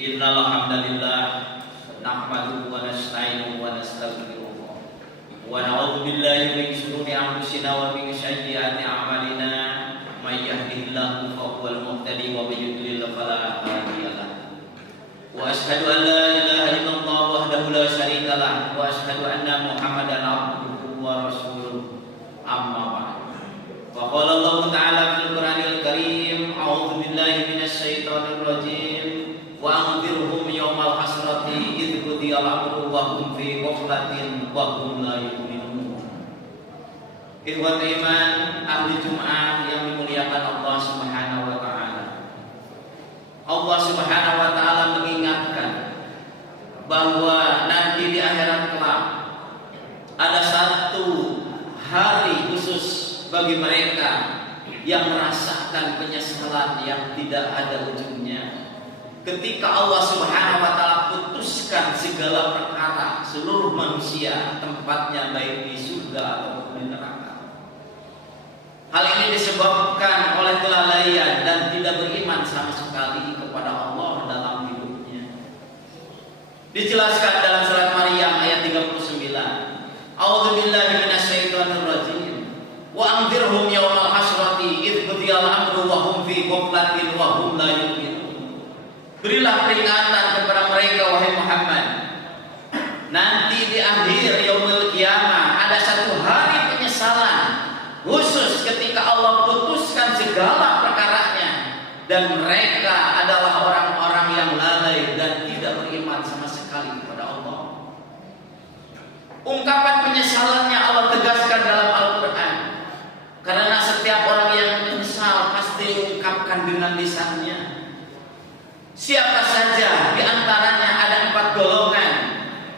Innal hamdalillah nahmaduhu wa nasta'inuhu wa nastaghfiruh wa na'udzu billahi min shururi anfusina wa min sayyiati a'malina may yahdihillahu fa huwal muhtadi wa may yudlil fala hadiya lahu wa asyhadu an la ilaha illallah wahdahu la syarika lahu wa asyhadu anna muhammadan abduhu wa rasuluh amma ba'd. Wa qala Allah ta'ala fil Qur'anil Karim a'udzu billahi minasy syaithanir rajim wa anzirhum yaumal hasrati idh qudiyal amru wa hum fi ghaflatin wa hum la yu'minun. Ikhwatul iman, ahli Jumat yang dimuliakan Allah Subhanahu wa taala. Allah Subhanahu wa taala mengingatkan bahwa nanti di akhirat kelak ada satu hari khusus bagi mereka yang merasakan penyesalan yang tidak ada ujungnya. Ketika Allah Subhanahu wa taala putuskan segala perkara, seluruh manusia tempatnya baik di surga ataupun di neraka. Hal ini disebabkan oleh kelalaian dan tidak beriman sama sekali kepada Allah dalam hidupnya. Dijelaskan dalam surat Maryam ayat 39. A'udzu billahi minasyaitonir rajim. Wa anzirhum yaumal hasrati idh qudiyal amru wa hum fi ghaflatin wa hum la yu'minun. Berilah peringatan kepada mereka wahai Muhammad. Nanti di akhir yaumul qiyamah ada satu hari penyesalan khusus ketika Allah putuskan segala perkaranya dan mereka adalah orang-orang yang lalai dan tidak beriman sama sekali kepada Allah. Ungkapan penyesalannya Allah tegaskan dalam Al-Qur'an. Karena setiap orang yang menyesal pasti diungkapkan dengan lisannya. Siapa saja di antaranya ada 4 golongan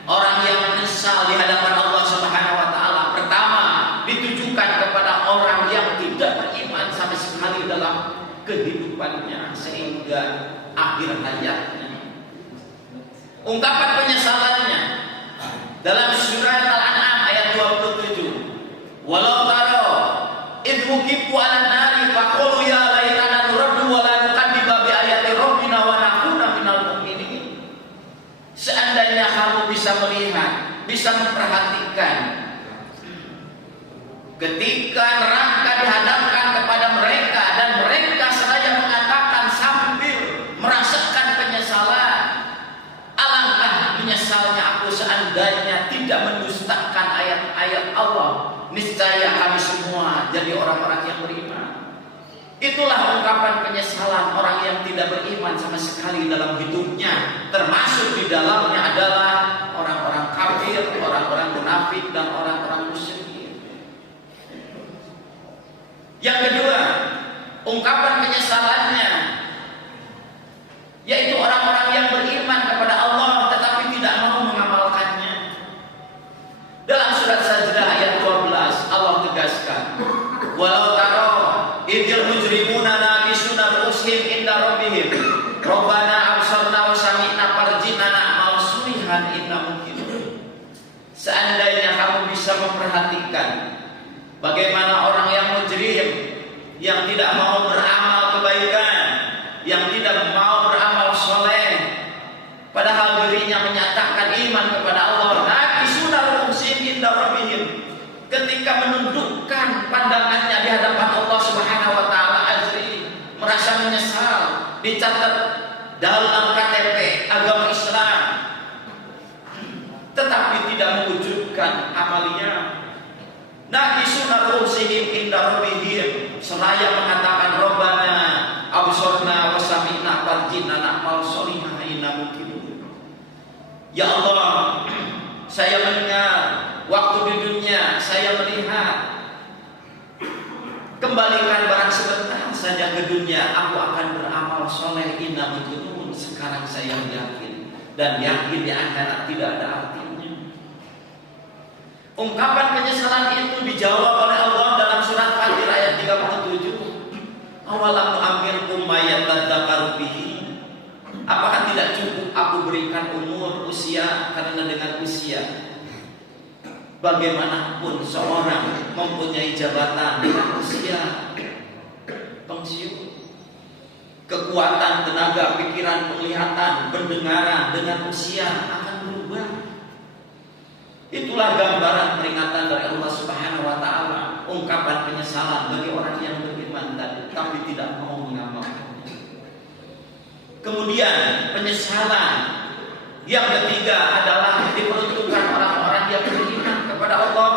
orang yang menyesal di hadapan Allah Subhanahu wa taala. Pertama, ditujukan kepada orang yang tidak beriman sama sekali dalam kehidupannya sehingga akhir hayatnya. Ungkapan penyesalannya dalam surat Al-An'am ayat 27. Walau taro idh wuqifu 'alan nari faqulu ya laitana nuraddu wa la nukadziba bi ayati rabbina wa nakuna minal mu'minin. Seandainya kamu bisa melihat, bisa memperhatikan ketika neraka dihadapkan kepada mereka dan mereka seraya mengatakan sambil merasakan penyesalan, alangkah menyesalnya aku seandainya tidak mendustakan ayat-ayat Allah. Niscaya kami semua jadi orang-orang yang beriman. Itulah ungkapan penyesalan orang yang tidak beriman sama sekali dalam hidupnya. Termasuk di dalamnya adalah orang-orang kafir, orang-orang munafik dan orang-orang musyrik. Yang kedua, ungkapan penyesalannya yaitu orang-orang yang beriman kepada Allah tetapi tidak mau mengamalkannya. Dalam surat Sajdah ayat 12 Allah tegaskan, walau taro idil mujrimuna nakisuna ru'usihim inda rabbihim rabbana absarna wa sami'na farji'na na'mal sulihan inna mungkin. Seandainya kamu bisa memperhatikan bagaimana orang yang mujrim, yang tidak mau beramal kebaikan, yang tidak mau beramal soleh, padahal dirinya menyatakan iman kepada Allah, nakisuna ru'usihim inda rabbihim, ketika menundukkan pandangannya di hadapan Allah Subhanahu wa taala ajri, merasa menyesal, dicatat dalam KTP agama Islam tetapi tidak mewujudkan amalnya. Nakisuna ru'usihim inda rabbihim, seraya mengatakan Rabbana absarna wa sami'na farji'na na'mal sholihan inna mungkin. Ya Allah, saya mendengar waktu di dunia, saya melihat, kembalikan barang sebentar saja ke dunia, aku akan beramal soleh inna mungkin. Sekarang saya yakin, dan yakin di akhirat tidak ada artinya. Ungkapan penyesalan itu dijawab oleh Allah dalam surat Fatir ayat 37. Awalam nu'ammirkum ma yatadzakkaru bihi. Apakah tidak cukup aku berikan umur usia, karena dengan usia bagaimanapun seorang mempunyai jabatan dengan usia pensiun. kekuatan, tenaga, pikiran, penglihatan, pendengaran dengan usia akan berubah. Itulah gambaran peringatan dari Allah Subhanahu wa taala, ungkapan penyesalan bagi orang yang beriman tadi tapi tidak mau mengamalkannya. Kemudian penyesalan yang ketiga adalah diperuntukkan orang-orang yang beriman kepada Allah,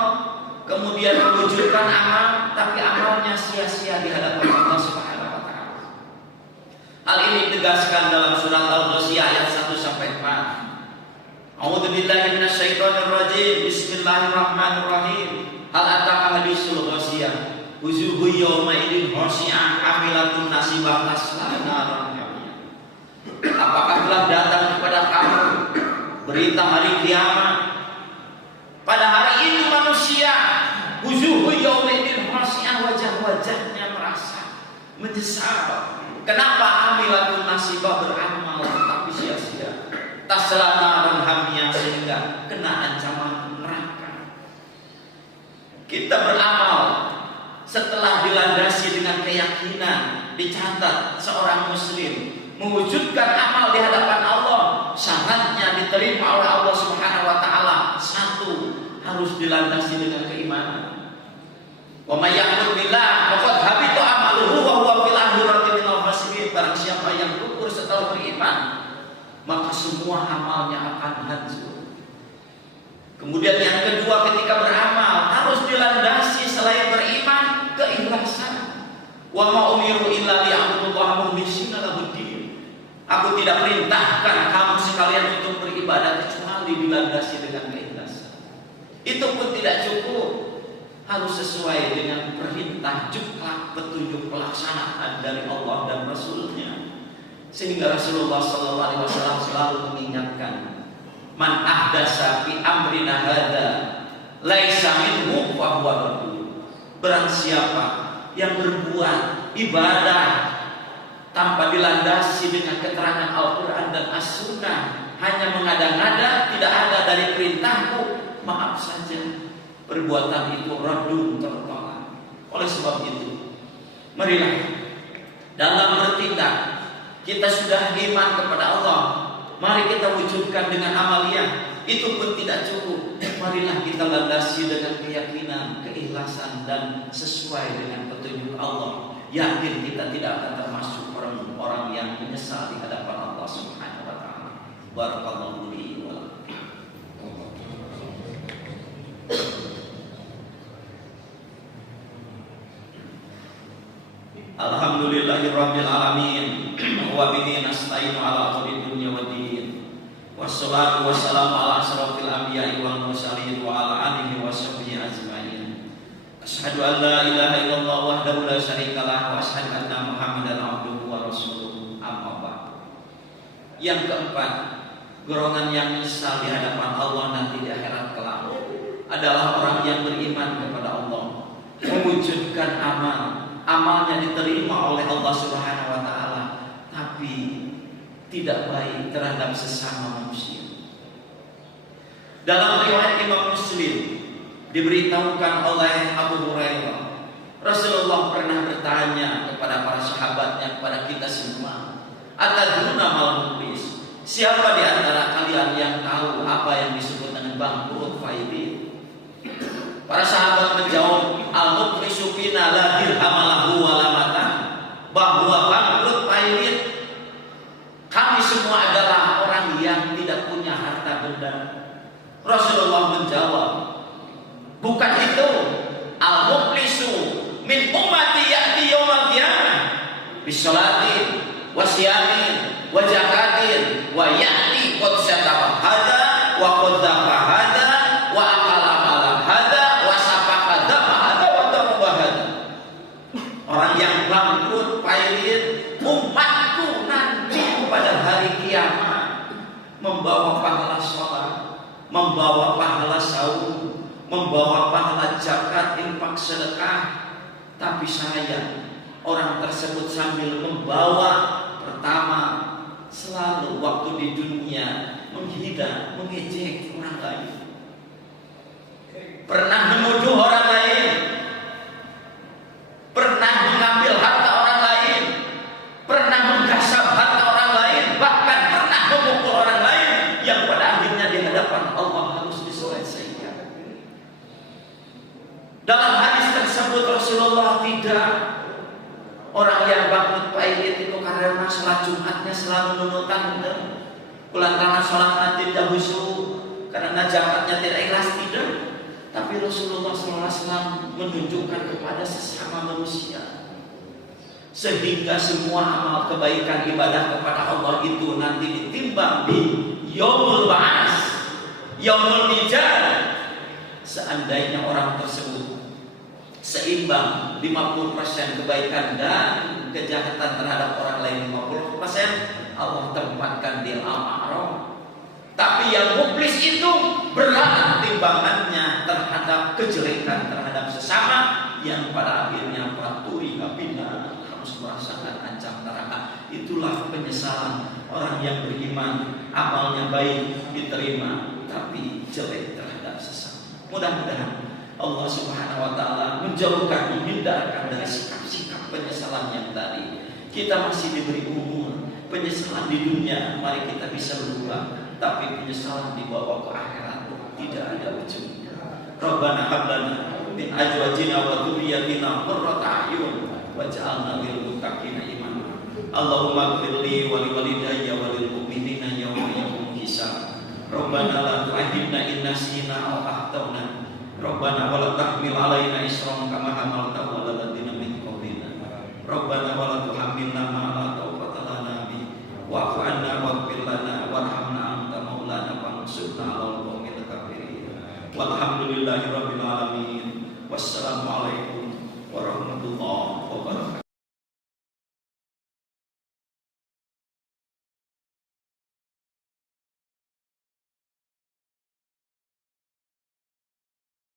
kemudian mewujudkan amal tapi amalnya sia-sia di hadapan Allah Subhanahu wa taala. Hal ini ditegaskan dalam surat Al-Ghasyiyah ayat 1 sampai 4. A'udzubillahi minasyaitonir rajim. Bismillahirrahmanirrahim. Hal ataka hadisul ghasyiyah. Wujuhun yawma idzin khashi'ah 'amilatun nasibah tasla naran hamiyah. Apakah telah datang kepada kamu berita hari kiamat? Pada hari itu manusia wujuhun yawma idzin khashi'ah, wajah-wajahnya merasa menyesal. Kenapa? Amilatun nasibah, beramal tapi sia-sia. Tasla naran hamiyah, sehingga kena ancaman neraka. Kita beramal setelah dilandasi dengan keyakinan, dicatat seorang muslim mewujudkan amal di hadapan Allah, syaratnya diterima oleh Allah Subhanahu wa taala. Satu, harus dilandasi dengan keimanan. Wa may yakfur billah faqad habita amaluhu wa huwa fil akhirati minal khasirin. Barang siapa yang kufur setelah beriman, maka semua amalnya akan hancur. Kemudian yang kedua, ketika beramal harus dilandasi selain beriman keikhlasan. Wa ma umiru illa liya'budullaha mukhlishina lahuddin. Aku tidak perintahkan kamu sekalian untuk beribadah kecuali dilandasi dengan keikhlasan. Itu pun tidak cukup, harus sesuai dengan perintah juklak petunjuk pelaksanaan dari Allah dan Rasulnya. Sehingga Rasulullah SAW selalu mengingatkan, man ahdasa fi amrina hadza laisa minhu fa huwa raddun. Barang siapa yang berbuat ibadah tanpa dilandasi dengan keterangan Al-Quran dan As-Sunnah, hanya mengada-ngada, tidak ada dari perintahku, maaf saja, perbuatan itu raddun, tertolak. Oleh sebab itu, marilah dalam bertindak, kita sudah iman kepada Allah, mari kita wujudkan dengan amaliyah. Itu pun tidak cukup, marilah kita landasi dengan keyakinan, keikhlasan, dan sesuai dengan petunjuk Allah. Yakin kita tidak akan termasuk orang-orang yang menyesal di hadapan Allah Subhanahu wa taala. Barakallahu li wa lakum. Alhamdulillahirabbil alamin. Wa bihi nasta'inu ala umuri dunya waddin. Wassalatu wassalamu ala asyrafil anbiya'i wal mursalin wa ala alihi wa sahbihi ajmain. Asyhadu an la ilaha illallah wahdahu la syarikalah wa asyhadu anna Muhammadan abduhu wa rasuluhu. Amma ba'd. Yang keempat, golongan yang menyesal di hadapan Allah nanti di akhirat kelak adalah orang yang beriman kepada Allah, mewujudkan amal, amalnya diterima oleh Allah Subhanahu wa taala, tapi tidak baik terhadap sesama manusia. Dalam riwayat Imam Muslim diberitahukan oleh Abu Hurairah, Rasulullah pernah bertanya kepada para sahabatnya, kepada kita semua, atadruna mal muflis? Siapa di antara kalian yang tahu apa yang disebut dengan bangkrut faidin? Para sahabat menjawab, al-muflisu fina la dirham lahu wa la mata. Bahwa bangkrut faidin, kami semua adalah orang yang tidak punya harta benda. Rasulullah menjawab, bukan itu. Al-muflisu min ummati ya'ti yawmal qiyamah bisolatin wa siyamin wa zakatin wa ya'ti qad syatama hadza wa qad dafa hadza wa akala mala hadza wa safaka dama hadza wa daraba hadza. Orang yang bangkrut faidin umatku nanti pada hari kiamat membawa pahala sholat, membawa pahala saum, membawa pahala zakat, infak, sedekah. Tapi sayang, orang tersebut sambil membawa, pertama, selalu waktu di dunia menghina, mengejek orang lain, pernah menuduh orang lain, pernah mengambil harta orang lain, pernah menggas Orang yang bangkrut pahit itu karena sholat Jumatnya selalu nunutan, kulantaran sholat tidak khusyuk, karena zakatnya tidak ikhlas tidak. Tapi Rasulullah SAW menunjukkan kepada sesama manusia, sehingga semua amal kebaikan ibadah kepada Allah itu nanti ditimbang di Yaumul Ba'ats, Yaumul Mizan. Seandainya orang tersebut seimbang 50% kebaikan dan kejahatan terhadap orang lain 50%, Allah tempatkan di Al-A'raf. Tapi yang muflis itu berat timbangannya terhadap kejelekan terhadap sesama, yang pada akhirnya paturi bina, harus merasakan ancam neraka. Itulah penyesalan orang yang beriman, amalnya baik diterima tapi jelek terhadap sesama. Mudah-mudahan Allah Subhanahu wa taala menjauhkan, menghindarkan dari sikap-sikap penyesalan yang tadi. Kita masih diberi umur, penyesalan di dunia mari kita bisa berubah, tapi penyesalan dibawa ke akhirat tidak ada ujungnya. Rabbana hab lana min azwajina wa dzurriyyatina qurrata a'yun waj'alna lil muttaqina imama. Allahumma ighfir li wa li walidayya wa lil mu'minina yawma yaqumul hisab. Rabbana la tu'akhidna in nasina aw akhtana. Rabbana wa la tahmil 'alaina isran kama hamaltahu 'alal ladzina min qablina. Rabbana wa la tuhammilna ma la taqata lana bi wa'fu 'anna waghfir lana warhamna anta maulana fansurna 'alal qaumil kafirin. Walhamdulillahirabbil alamin. Wassalamu alaikum warahmatullahi wabarakatuh.